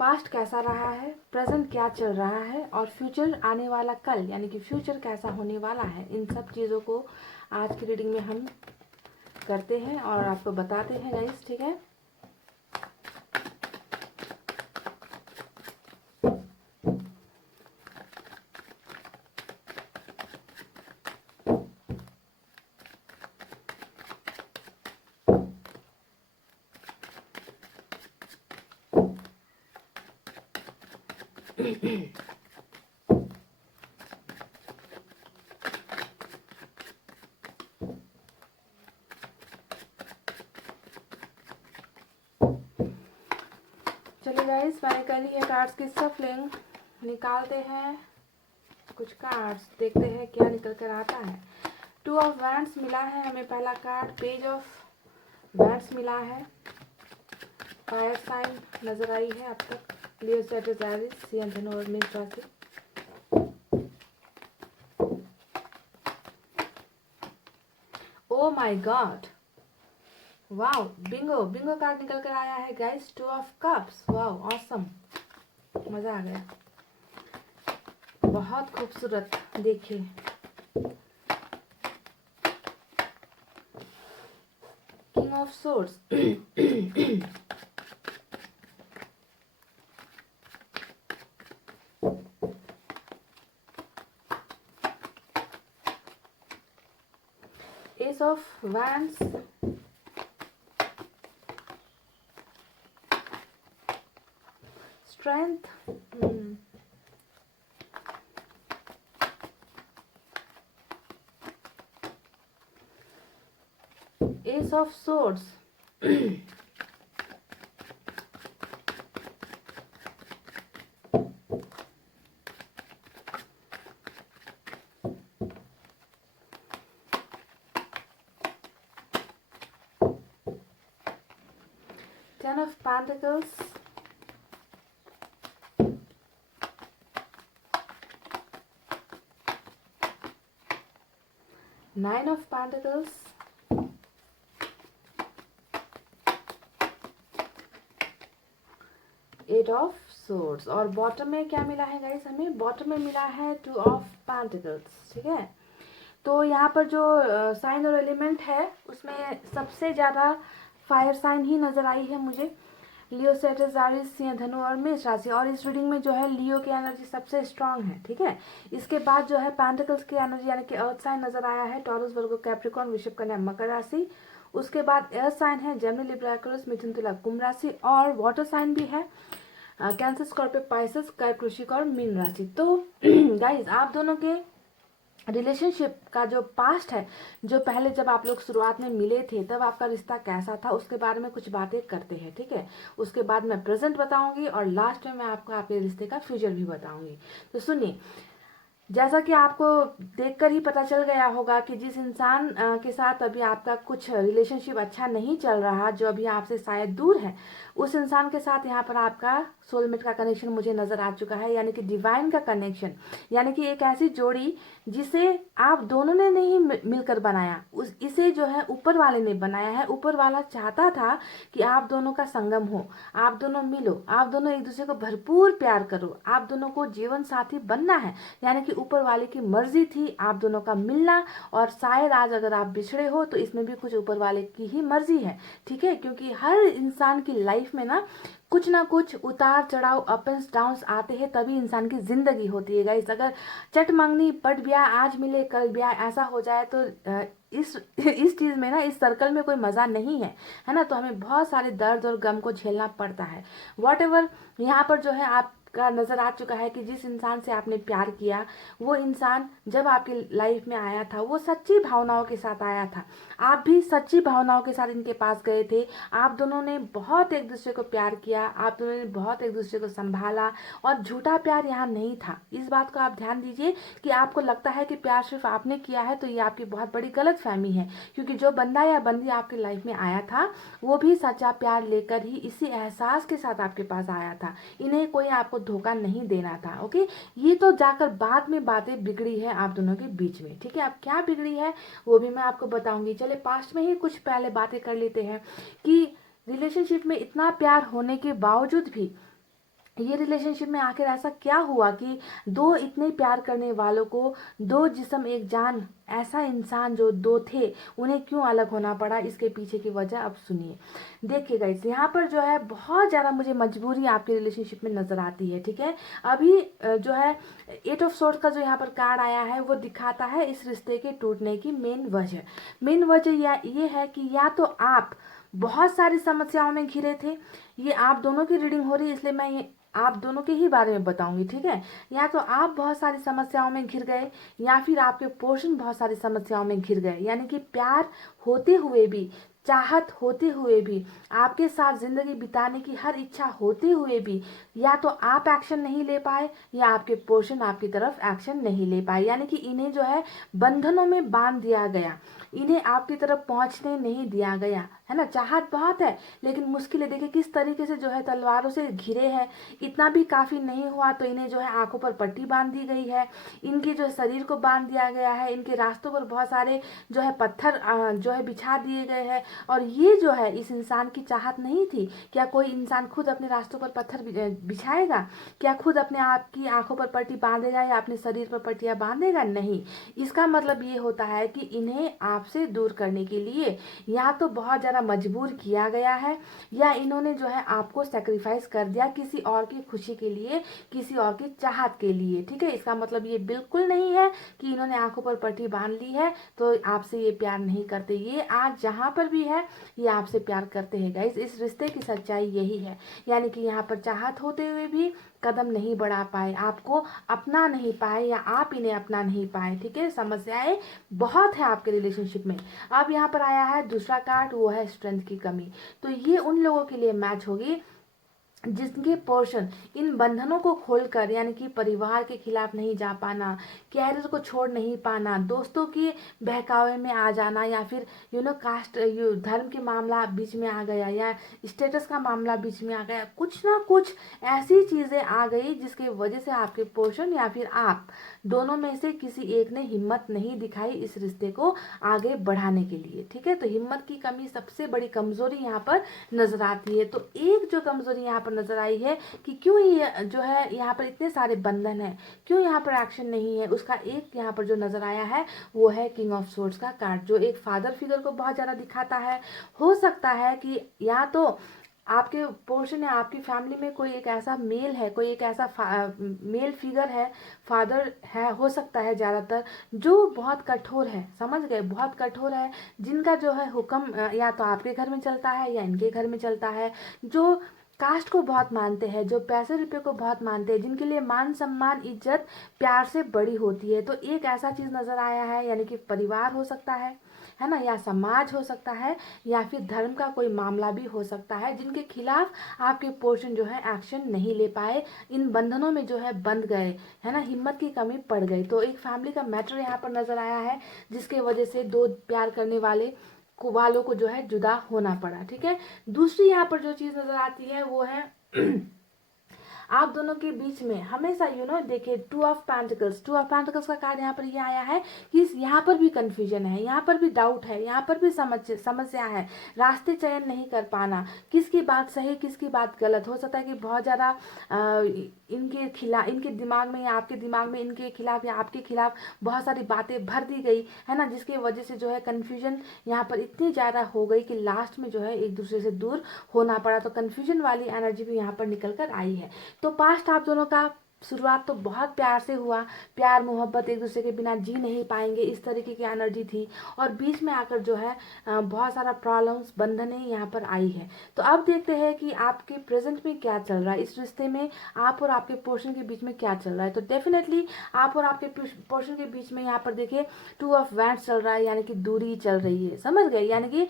पास्ट कैसा रहा है, प्रेजेंट क्या चल रहा है और फ्यूचर आने वाला कल यानी कि फ्यूचर कैसा होने वाला है। इन सब चीज़ों को आज की रीडिंग में हम करते हैं और आपको बताते हैं गाइस, ठीक है। चलिए गाइस, मैंने कर ली है कार्ड्स की सफलिंग। निकालते हैं कुछ कार्ड्स, देखते हैं क्या निकल कर आता है। 2 ऑफ वैंड्स मिला है हमें पहला कार्ड, पेज ऑफ वैंड्स मिला है, फायर साइन नजर आई है अब तक, लियो, सैजिटेरियस, सिंह, धनु और मेष राशि। Oh my God, wow, Bingo Bingo card निकल कर आया है guys, 2 of cups. Wow, awesome, मजा आ गया, बहुत खूबसूरत। देखिए king of swords, S of wands, strength, S of swords, 10 of Pentacles, Nine of Pentacles, Eight of Swords, और बॉटम में क्या मिला है गाइस? हमें बॉटम में मिला है Two of Pentacles, ठीक है। तो यहाँ पर जो साइन और एलिमेंट है उसमें सबसे ज़्यादा फायर साइन ही नज़र आई है मुझे, लियो, सेजिटेरियस, सिंह, धनु और मेष राशि। और इस रीडिंग में जो है लियो की एनर्जी सबसे स्ट्रांग है, ठीक है। इसके बाद जो है पेंटिकल्स की एनर्जी यानी कि अर्थ साइन नजर आया है, टॉरस, वर्गो, कैप्रिकॉर्न, वृषभ, कन्या, मकर राशि। उसके बाद एयर साइन है जेमिनी, लिब्रा, एक्वेरियस, मिथुन, तुला, कुंभ राशि। और वाटर साइन भी है कैंसर, स्कॉर्पियो, पाइसेस, कर्क, वृश्चिक और मीन राशि। तो गाइज आप दोनों के रिलेशनशिप का जो पास्ट है, जो पहले जब आप लोग शुरुआत में मिले थे तब आपका रिश्ता कैसा था, उसके बारे में कुछ बातें करते हैं, ठीक है। उसके बाद मैं प्रेजेंट बताऊंगी और लास्ट में मैं आपको आपके रिश्ते का फ्यूचर भी बताऊंगी। तो सुनिए, जैसा कि आपको देखकर ही पता चल गया होगा कि जिस इंसान के साथ अभी आपका कुछ रिलेशनशिप अच्छा नहीं चल रहा, जो अभी आपसे शायद दूर है, उस इंसान के साथ यहाँ पर आपका सोलमेट का कनेक्शन मुझे नजर आ चुका है, यानी कि डिवाइन का कनेक्शन, यानी कि एक ऐसी जोड़ी जिसे आप दोनों ने नहीं मिलकर बनाया, इसे जो है ऊपर वाले ने बनाया है। ऊपर वाला चाहता था कि आप दोनों का संगम हो, आप दोनों मिलो, आप दोनों एक दूसरे को भरपूर प्यार करो, आप दोनों को जीवन साथी बनना है, यानी कि ऊपर वाले की मर्जी थी आप दोनों का मिलना। और शायद आज अगर आप बिछड़े हो तो इसमें भी कुछ ऊपर वाले की ही मर्जी है, ठीक है। क्योंकि हर इंसान की लाइफ में ना कुछ उतार चढ़ाव, अप एंड डाउन्स आते हैं, तभी इंसान की जिंदगी होती है गाइस। अगर चट मंगनी पट ब्याह, आज मिले कल ब्याह, ऐसा हो जाए तो इस चीज में इस सर्कल में कोई मजा नहीं है ना। तो हमें बहुत सारे दर्द और गम को झेलना पड़ता है। वॉट एवर यहाँ पर जो है आप का नजर आ चुका है कि जिस इंसान से आपने प्यार किया, वो इंसान जब आपकी लाइफ में आया था वो सच्ची भावनाओं के साथ आया था, आप भी सच्ची भावनाओं के साथ इनके पास गए थे। आप दोनों ने बहुत एक दूसरे को प्यार किया, आप दोनों ने बहुत एक दूसरे को संभाला, और झूठा प्यार यहाँ नहीं था। इस बात को आप ध्यान दीजिए कि आपको लगता है कि प्यार सिर्फ आपने किया है, तो ये आपकी बहुत बड़ी गलत फहमी है। क्योंकि जो बंदा या बंदी आपकी लाइफ में आया था वो भी सच्चा प्यार लेकर ही, इसी एहसास के साथ आपके पास आया था। इन्हें कोई आपको धोखा नहीं देना था, ओके। ये तो जाकर बाद में बातें बिगड़ी है आप दोनों के बीच में, ठीक है। अब क्या बिगड़ी है वो भी मैं आपको बताऊंगी। चले पास्ट में ही कुछ पहले बातें कर लेते हैं कि रिलेशनशिप में इतना प्यार होने के बावजूद भी ये रिलेशनशिप में आखिर ऐसा क्या हुआ कि दो इतने प्यार करने वालों को, दो जिस्म एक जान, ऐसा इंसान जो दो थे, उन्हें क्यों अलग होना पड़ा। इसके पीछे की वजह अब सुनिए। देखिए गाइस, यहाँ पर जो है बहुत ज़्यादा मुझे मजबूरी आपके रिलेशनशिप में नजर आती है, ठीक है। अभी जो है 8 ऑफ सोर्ड्स का जो यहाँ पर कार्ड आया है वो दिखाता है इस रिश्ते के टूटने की मेन वजह। मेन वजह ये है कि या तो आप बहुत सारी समस्याओं में घिरे थे, ये आप दोनों की रीडिंग हो रही है इसलिए मैं ये आप दोनों के ही बारे में बताऊंगी, ठीक है। या तो आप बहुत सारी समस्याओं में घिर गए, या फिर आपके पोर्शन बहुत सारी समस्याओं में घिर गए, यानी कि प्यार होते हुए भी, चाहत होते हुए भी, आपके साथ जिंदगी बिताने की हर इच्छा होते हुए भी, या तो आप एक्शन नहीं ले पाए या आपके पोर्शन आपकी तरफ एक्शन नहीं ले पाए, यानी कि इन्हें जो है बंधनों में बांध दिया गया, इन्हें आपकी तरफ पहुंचने नहीं दिया गया, है ना। चाहत बहुत है लेकिन मुश्किल है। देखिए किस तरीके से जो है तलवारों से घिरे हैं। इतना भी काफी नहीं हुआ तो इन्हें जो है आंखों पर पट्टी बांध दी गई है, इनके जो शरीर को बांध दिया गया है, इनके रास्तों पर बहुत सारे जो है पत्थर जो है बिछा दिए गए हैं। और ये जो है इस इंसान की चाहत नहीं थी। क्या कोई इंसान खुद अपने रास्तों पर पत्थर बिछाएगा? क्या खुद अपने आप की आंखों पर पट्टी बांधेगा या अपने शरीर पर पट्टियां बांधेगा? नहीं। इसका मतलब ये होता है कि इन्हें आपसे दूर करने के लिए या तो बहुत ज्यादा मजबूर किया गया है, या इन्होंने जो है आपको सेक्रीफाइस कर दिया किसी और की खुशी के लिए, किसी और की चाहत के लिए, ठीक है। इसका मतलब ये बिल्कुल नहीं है कि इन्होंने आंखों पर पट्टी बांध ली है तो आपसे ये प्यार नहीं करते। ये आज जहां पर भी है ये आपसे प्यार करते हैं गाइस। इस रिश्ते की सच्चाई यही है, यानी कि यहाँ पर चाहत होते हुए भी कदम नहीं बढ़ा पाए, आपको अपना नहीं पाए या आप इन्हें अपना नहीं पाए, ठीक है। समस्याएं बहुत है आपके रिलेशनशिप में। अब यहाँ पर आया है दूसरा कार्ड, वो है स्ट्रेंथ की कमी। तो ये उन लोगों के लिए मैच होगी जिनके पोर्शन इन बंधनों को खोलकर, यानी कि परिवार के खिलाफ नहीं जा पाना, कैरियर को छोड़ नहीं पाना, दोस्तों के बहकावे में आ जाना, या फिर कास्ट धर्म के मामला बीच में आ गया, या स्टेटस का मामला बीच में आ गया, कुछ ना कुछ ऐसी चीज़ें आ गई जिसकी वजह से आपके पोर्शन या फिर आप दोनों में से किसी एक ने हिम्मत नहीं दिखाई इस रिश्ते को आगे बढ़ाने के लिए। ठीक है, तो हिम्मत की कमी सबसे बड़ी कमजोरी यहाँ पर नजर आती है। तो एक जो कमजोरी यहाँ पर नजर आई है कि क्यों ये जो है यहाँ पर इतने सारे बंधन है, क्यों यहाँ पर एक्शन नहीं है, उसका एक यहाँ पर जो नजर आया है वो है किंग ऑफ सोर्ड्स का कार्ड, जो एक फादर फिगर को बहुत ज्यादा दिखाता है। हो सकता है कि या तो आपके पोर्शन या आपकी फैमिली में कोई एक ऐसा मेल है, कोई एक ऐसा मेल फिगर है, फादर है, हो सकता है ज़्यादातर, जो बहुत कठोर है, समझ गए, बहुत कठोर है, जिनका जो है हुक्म या तो आपके घर में चलता है या इनके घर में चलता है, जो कास्ट को बहुत मानते हैं, जो पैसे रुपए को बहुत मानते हैं, जिनके लिए मान सम्मान इज्जत प्यार से बड़ी होती है। तो एक ऐसा चीज़ नज़र आया है, यानी कि परिवार हो सकता है ना, या समाज हो सकता है, या फिर धर्म का कोई मामला भी हो सकता है, जिनके खिलाफ आपके पोर्शन जो है एक्शन नहीं ले पाए, इन बंधनों में जो है बंध गए, है ना, हिम्मत की कमी पड़ गई। तो एक फैमिली का मैटर यहाँ पर नजर आया है, जिसके वजह से दो प्यार करने वालों को जो है जुदा होना पड़ा। ठीक है, दूसरी यहाँ पर जो चीज नजर आती है वो है आप दोनों के बीच में हमेशा देखिए टू ऑफ पेंटिकल्स का कार्ड यहाँ पर ये आया है कि यहाँ पर भी कंफ्यूजन है, यहाँ पर भी डाउट है, यहाँ पर भी समस्या है, रास्ते चयन नहीं कर पाना, किसकी बात सही किसकी बात गलत। हो सकता है कि बहुत ज़्यादा इनके दिमाग में या आपके दिमाग में इनके खिलाफ या आपके खिलाफ बहुत सारी बातें भर दी गई है ना, जिसकी वजह से जो है कंफ्यूजन यहाँ पर इतनी ज़्यादा हो गई कि लास्ट में जो है एक दूसरे से दूर होना पड़ा। तो कंफ्यूजन वाली एनर्जी भी यहाँ पर निकल कर आई है। तो पास्ट आप दोनों का शुरुआत तो बहुत प्यार से हुआ, प्यार मोहब्बत, एक दूसरे के बिना जी नहीं पाएंगे, इस तरीके की एनर्जी थी, और बीच में आकर जो है बहुत सारा प्रॉब्लम्स बंधने यहाँ पर आई है। तो अब देखते हैं कि आपके प्रेजेंट में क्या चल रहा है, इस रिश्ते में आप और आपके पोर्शन के बीच में क्या चल रहा है। तो डेफिनेटली आप और आपके पोर्शन के बीच में यहाँ पर देखिए टू ऑफ वैंड्स चल रहा है, यानी कि दूरी चल रही है, समझ गए, यानी कि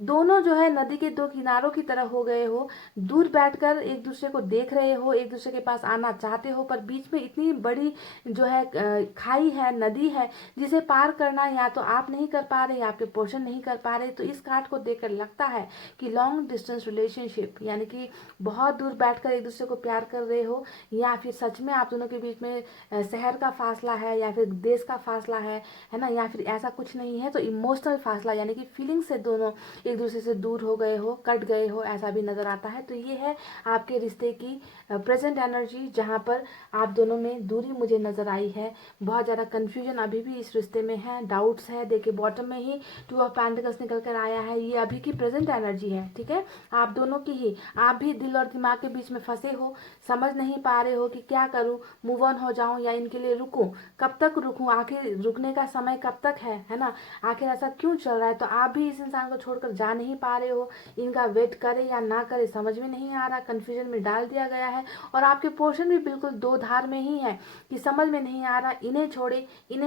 दोनों जो है नदी के दो किनारों की तरह हो गए हो, दूर बैठकर एक दूसरे को देख रहे हो, एक दूसरे के पास आना चाहते हो, पर बीच में इतनी बड़ी जो है खाई है, नदी है, जिसे पार करना या तो आप नहीं कर पा रहे या आपके पोर्शन नहीं कर पा रहे। तो इस कार्ड को देखकर लगता है कि लॉन्ग डिस्टेंस रिलेशनशिप, यानी कि बहुत दूर बैठकर एक दूसरे को प्यार कर रहे हो, या फिर सच में आप दोनों के बीच में शहर का फासला है या फिर देश का फासला है ना, या फिर ऐसा कुछ नहीं है तो इमोशनल फासला, यानी कि फीलिंग से दोनों एक दूसरे से दूर हो गए हो, कट गए हो, ऐसा भी नजर आता है। तो ये है आपके रिश्ते की प्रेजेंट एनर्जी, जहाँ पर आप दोनों में दूरी मुझे नजर आई है, बहुत ज़्यादा कंफ्यूजन अभी भी इस रिश्ते में है, डाउट्स है। देखिए बॉटम में ही टू ऑफ पेंटिकल्स निकल कर आया है, ये अभी की प्रेजेंट एनर्जी है। ठीक है, आप दोनों की ही, आप भी दिल और दिमाग के बीच में फंसे हो, समझ नहीं पा रहे हो कि क्या करूँ, मूव ऑन हो जाऊँ या इनके लिए रुकूँ, कब तक रुकूँ, आखिर रुकने का समय कब तक है ना, आखिर ऐसा क्यों चल रहा है। तो आप भी इस इंसान को छोड़कर जा नहीं पा रहे हो, इनका वेट करे या ना करे समझ में नहीं आ रहा, कंफ्यूजन में डाल दिया गया है। और आपके पोर्शन भी बिल्कुल दो धार में ही है कि समझ में नहीं आ रहा, इन्हें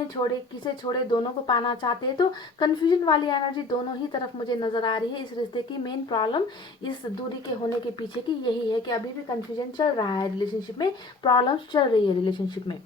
छोड़े किसे छोड़े, दोनों को पाना चाहते हैं। तो कंफ्यूजन वाली एनर्जी दोनों ही तरफ मुझे नजर आ रही है। इस रिश्ते की मेन प्रॉब्लम इस दूरी के होने के पीछे की यही है कि अभी भी कंफ्यूजन चल रहा है, रिलेशनशिप में प्रॉब्लम्स चल रही है रिलेशनशिप में।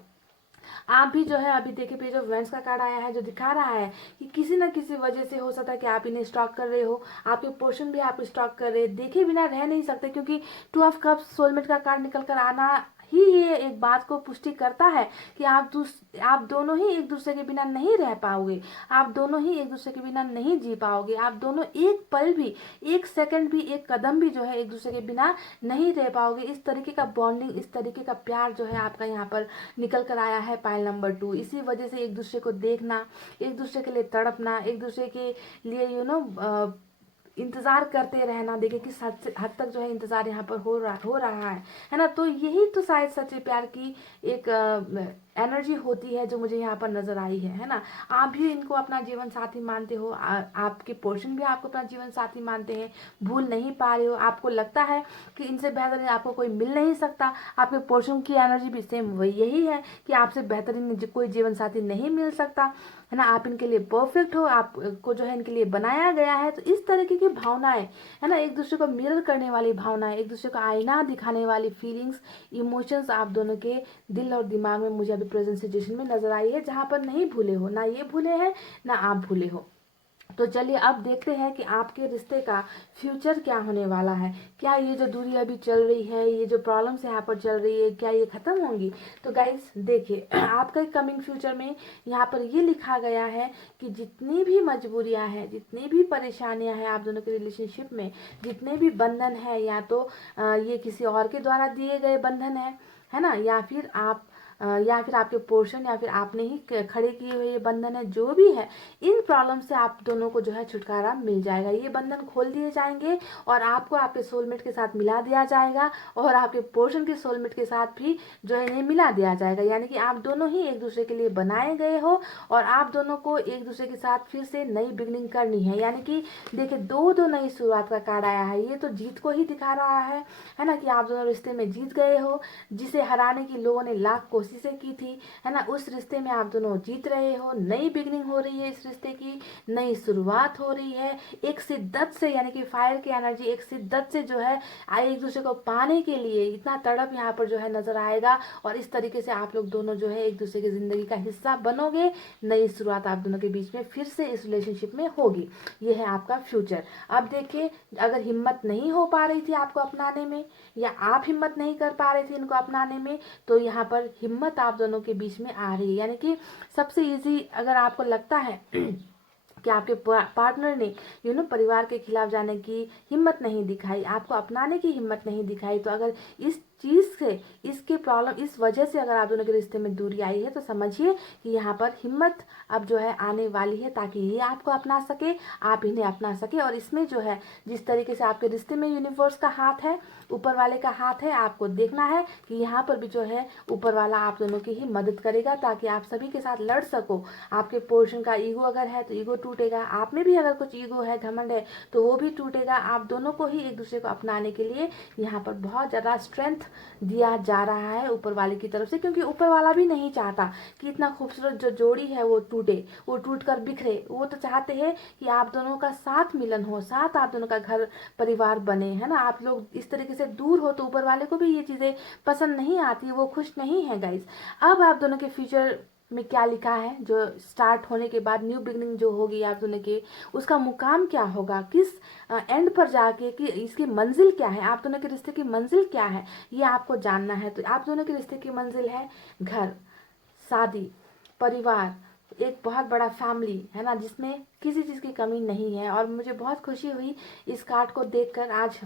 आप भी जो है अभी देखिए पेज ऑफ वेंट्स का कार्ड आया है, जो दिखा रहा है कि किसी न किसी वजह से हो सकता है कि आप इन्हें स्टॉक कर रहे हो, आपके पोर्शन भी आप स्टॉक कर रहे हैं, देखे बिना रह नहीं सकते, क्योंकि टू ऑफ कप्स सोलमेट का कार्ड निकल कर आना ही ये एक बात को पुष्टि करता है कि आप दोनों ही एक दूसरे के बिना नहीं रह पाओगे, आप दोनों ही एक दूसरे के बिना नहीं जी पाओगे, आप दोनों एक पल भी, एक सेकंड भी, एक कदम भी जो है एक दूसरे के बिना नहीं रह पाओगे। इस तरीके का बॉन्डिंग, इस तरीके का प्यार जो है आपका यहाँ पर निकल कर आया है पाइल नंबर 2। इसी वजह से एक दूसरे को देखना, एक दूसरे के लिए तड़पना, एक दूसरे के लिए इंतजार करते रहना, देखिए किस हद तक जो है इंतजार यहाँ पर हो रहा है ना। तो यही तो शायद सच्चे प्यार की एक एनर्जी होती है जो मुझे यहाँ पर नजर आई है ना। आप भी इनको अपना जीवन साथी मानते हो, आपके पोर्शन भी आपको अपना जीवन साथी मानते हैं, भूल नहीं पा रहे हो, आपको लगता है कि इनसे बेहतरीन आपको कोई मिल नहीं सकता। आपके पोर्शन की एनर्जी भी सेम वही यही है कि आपसे बेहतरीन कोई जीवन साथी नहीं मिल सकता, है ना। आप इनके लिए परफेक्ट हो, आपको जो है इनके लिए बनाया गया है। तो इस तरीके की भावनाएं, है ना, एक दूसरे को मिरर करने वाली भावनाएं, एक दूसरे को आईना दिखाने वाली फीलिंग्स, इमोशंस आप दोनों के दिल और दिमाग में मुझे अभी प्रेजेंट सिचुएशन में नजर आई है, जहां पर नहीं भूले हो, ना ये भूले हैं ना आप भूले हो। तो चलिए अब देखते हैं कि आपके रिश्ते का फ्यूचर क्या होने वाला है। क्या ये जो दूरी अभी चल रही है, ये जो प्रॉब्लम्स यहाँ पर चल रही है, क्या ये खत्म होंगी? तो गाइस देखिए, आपका कमिंग फ्यूचर में यहाँ पर ये लिखा गया है कि जितनी भी मजबूरियां हैं, जितनी भी परेशानियां हैं आप दोनों के रिलेशनशिप में, जितने भी बंधन है, या तो ये किसी और के द्वारा दिए गए बंधन है ना, या फिर आपके पोर्शन, या फिर आपने ही खड़े किए हुए ये बंधन है, जो भी है, इन प्रॉब्लम से आप दोनों को जो है छुटकारा मिल जाएगा। ये बंधन खोल दिए जाएंगे और आपको आपके सोलमेट के साथ मिला दिया जाएगा, और आपके पोर्शन के सोलमेट के साथ भी जो है इन्हें मिला दिया जाएगा। यानी कि आप दोनों ही एक दूसरे के लिए बनाए गए हो, और आप दोनों को एक दूसरे के साथ फिर से नई बिगनिंग करनी है। यानी कि देखिए, दो नई शुरुआत का कार्ड आया है, ये तो जीत को ही दिखा रहा है ना, कि आप दोनों रिश्ते में जीत गए हो। जिसे हराने की लोगों ने लाख कोशिशें की थी, है ना, उस रिश्ते में आप दोनों जीत रहे हो। नई बिगनिंग हो रही है, इस रिश्ते की नई शुरुआत हो रही है। एक शिद्दत से, यानी कि फायर की एनर्जी एक शिद्दत से जो है एक दूसरे को पाने के लिए इतना तड़प यहाँ पर जो है नजर आएगा, और इस तरीके से आप लोग दोनों जो है एक दूसरे की जिंदगी का हिस्सा बनोगे। नई शुरुआत आप दोनों के बीच में फिर से इस रिलेशनशिप में होगी। ये है आपका फ्यूचर। अब देखिए, अगर हिम्मत नहीं हो पा रही थी आपको अपनाने में, या आप हिम्मत नहीं कर पा रहे थे इनको अपनाने में, तो यहाँ पर हिम्मत आप दोनों के बीच में आ रही है। यानी कि सबसे इजी, अगर आपको लगता है कि आपके पार्टनर ने परिवार के खिलाफ जाने की हिम्मत नहीं दिखाई, आपको अपनाने की हिम्मत नहीं दिखाई, तो अगर इस चीज से, इसके प्रॉब्लम, इस वजह से अगर आप दोनों के रिश्ते में दूरी आई है, तो समझिए कि यहाँ पर हिम्मत अब जो है आने वाली है, ताकि ये आपको अपना सके, आप इन्हें अपना सके। और इसमें जो है जिस तरीके से आपके रिश्ते में यूनिवर्स का हाथ है, ऊपर वाले का हाथ है, आपको देखना है कि यहाँ पर भी जो है ऊपर वाला आप दोनों की ही मदद करेगा, ताकि आप सभी के साथ लड़ सको। आपके पोर्शन का ईगो अगर है तो ईगो टूटेगा, आप में भी अगर कुछ ईगो है, घमंड है, तो वो भी टूटेगा। आप दोनों को ही एक दूसरे को अपनाने के लिए यहाँ पर बहुत ज़्यादा स्ट्रेंथ दिया जा रहा है ऊपर वाले की तरफ से, क्योंकि ऊपर वाला भी नहीं चाहता कि इतना खूबसूरत जो जोड़ी है वो टूटे, वो टूट कर बिखरे। वो तो चाहते हैं कि आप दोनों का साथ मिलन हो, साथ आप दोनों का घर परिवार बने, है ना। आप लोग इस तरीके से दूर हो तो ऊपर वाले को भी ये चीज़ें पसंद नहीं आती, वो खुश नहीं है गाइज। अब आप दोनों के फ्यूचर में क्या लिखा है, जो स्टार्ट होने के बाद न्यू बिगनिंग जो होगी आप दोनों के, उसका मुकाम क्या होगा, किस एंड पर जाके, कि इसकी मंजिल क्या है, आप दोनों के रिश्ते की मंजिल क्या है, ये आपको जानना है। तो आप दोनों के रिश्ते की मंजिल है घर, शादी, परिवार, एक बहुत बड़ा फैमिली, है ना, जिसमें किसी चीज़ की कमी नहीं है। और मुझे बहुत खुशी हुई इस कार्ड को देखकर। आज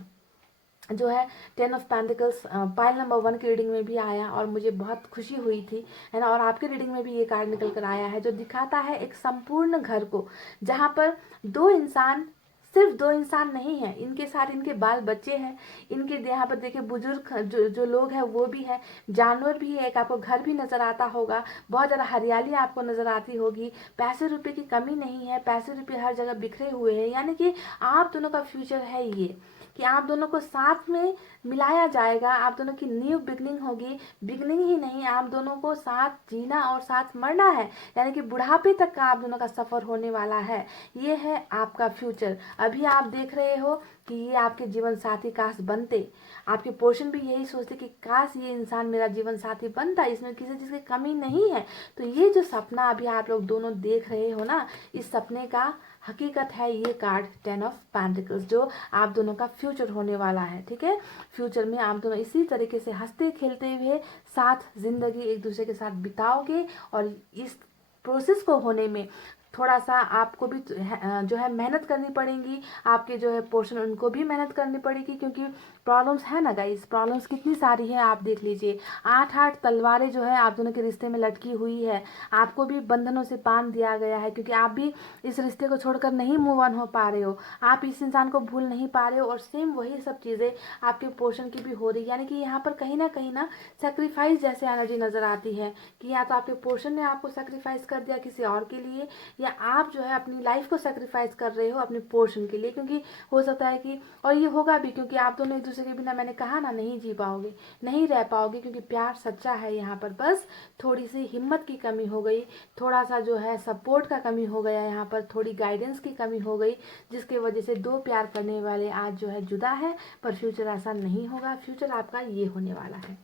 जो है 10 ऑफ पेंटिकल्स पाइल नंबर 1 की रीडिंग में भी आया, और मुझे बहुत खुशी हुई थी, है ना। और आपके रीडिंग में भी ये कार्ड निकल कर आया है, जो दिखाता है एक संपूर्ण घर को, जहाँ पर दो इंसान, सिर्फ दो इंसान नहीं है, इनके साथ इनके बाल बच्चे हैं, इनके यहाँ पर देखिए बुजुर्ग जो लोग हैं वो भी है, जानवर भी है, एक आपको घर भी नजर आता होगा, बहुत ज़्यादा हरियाली आपको नजर आती होगी, पैसे रुपए की कमी नहीं है, पैसे रुपए हर जगह बिखरे हुए हैं। यानी कि आप दोनों का फ्यूचर है ये, कि आप दोनों को साथ में मिलाया जाएगा, आप दोनों की न्यू बिगनिंग होगी। बिगनिंग ही नहीं, आप दोनों को साथ जीना और साथ मरना है, यानी कि बुढ़ापे तक का आप दोनों का सफर होने वाला है। ये है आपका फ्यूचर। अभी आप देख रहे हो कि ये आपके जीवन साथी काश बनते, आपके पोर्शन भी यही सोचते कि काश ये इंसान मेरा जीवन साथी बनता, इसमें किसी चीज़ की कमी नहीं है। तो ये जो सपना अभी आप लोग दोनों देख रहे हो ना, इस सपने का हकीकत है ये कार्ड 10 ऑफ पेंटिकल्स, जो आप दोनों का फ्यूचर होने वाला है। ठीक है, फ्यूचर में आप दोनों इसी तरीके से हंसते खेलते हुए साथ जिंदगी एक दूसरे के साथ बिताओगे, और इस प्रोसेस को होने में थोड़ा सा आपको भी जो है मेहनत करनी पड़ेगी, आपके जो है पोर्शन उनको भी मेहनत करनी पड़ेगी, क्योंकि प्रॉब्लम्स है ना गाइस, प्रॉब्लम्स कितनी सारी है आप देख लीजिए। 8 तलवारें जो है आप दोनों के रिश्ते में लटकी हुई है, आपको भी बंधनों से बांध दिया गया है, क्योंकि आप भी इस रिश्ते को छोड़कर नहीं मूव ऑन हो पा रहे हो, आप इस इंसान को भूल नहीं पा रहे हो, और सेम वही सब चीज़ें आपके पोर्शन की भी हो रही है। यानी कि यहाँ पर कहीं ना सेक्रीफाइस जैसे एनर्जी नज़र आती है कि या तो आपके पोर्शन ने आपको सेक्रीफाइस कर दिया किसी और के लिए, या आप जो है अपनी लाइफ को सेक्रीफाइस कर रहे हो अपने पोर्शन के लिए, क्योंकि हो सकता है कि, और ये होगा भी, क्योंकि आप दोनों एक दूसरे के बिना, मैंने कहा ना, नहीं जी पाओगे, नहीं रह पाओगे, क्योंकि प्यार सच्चा है यहाँ पर। बस थोड़ी सी हिम्मत की कमी हो गई, थोड़ा सा जो है सपोर्ट का कमी हो गया यहाँ पर, थोड़ी गाइडेंस की कमी हो गई, जिसकी वजह से दो प्यार करने वाले आज जो है जुदा है। पर फ्यूचर ऐसा नहीं होगा, फ्यूचर आपका ये होने वाला है।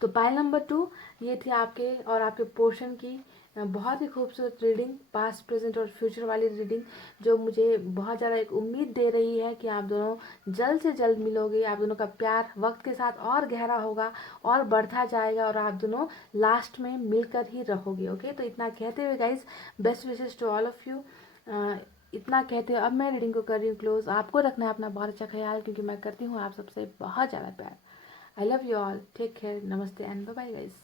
तो पाइल नंबर 2 ये थी आपके और आपके पोर्शन की बहुत ही खूबसूरत रीडिंग, पास्ट प्रेजेंट और फ्यूचर वाली रीडिंग, जो मुझे बहुत ज़्यादा एक उम्मीद दे रही है कि आप दोनों जल्द से जल्द मिलोगे, आप दोनों का प्यार वक्त के साथ और गहरा होगा और बढ़ता जाएगा, और आप दोनों लास्ट में मिलकर ही रहोगे। ओके, तो इतना कहते हुए guys, best wishes to all of you. इतना कहते हुए अब मैं रीडिंग को कर रही हूँ क्लोज। आपको रखना है अपना बहुत अच्छा ख्याल, क्योंकि मैं करती हूँ आप सबसे बहुत ज़्यादा प्यार। I love you all. Take care. Namaste and bye bye guys.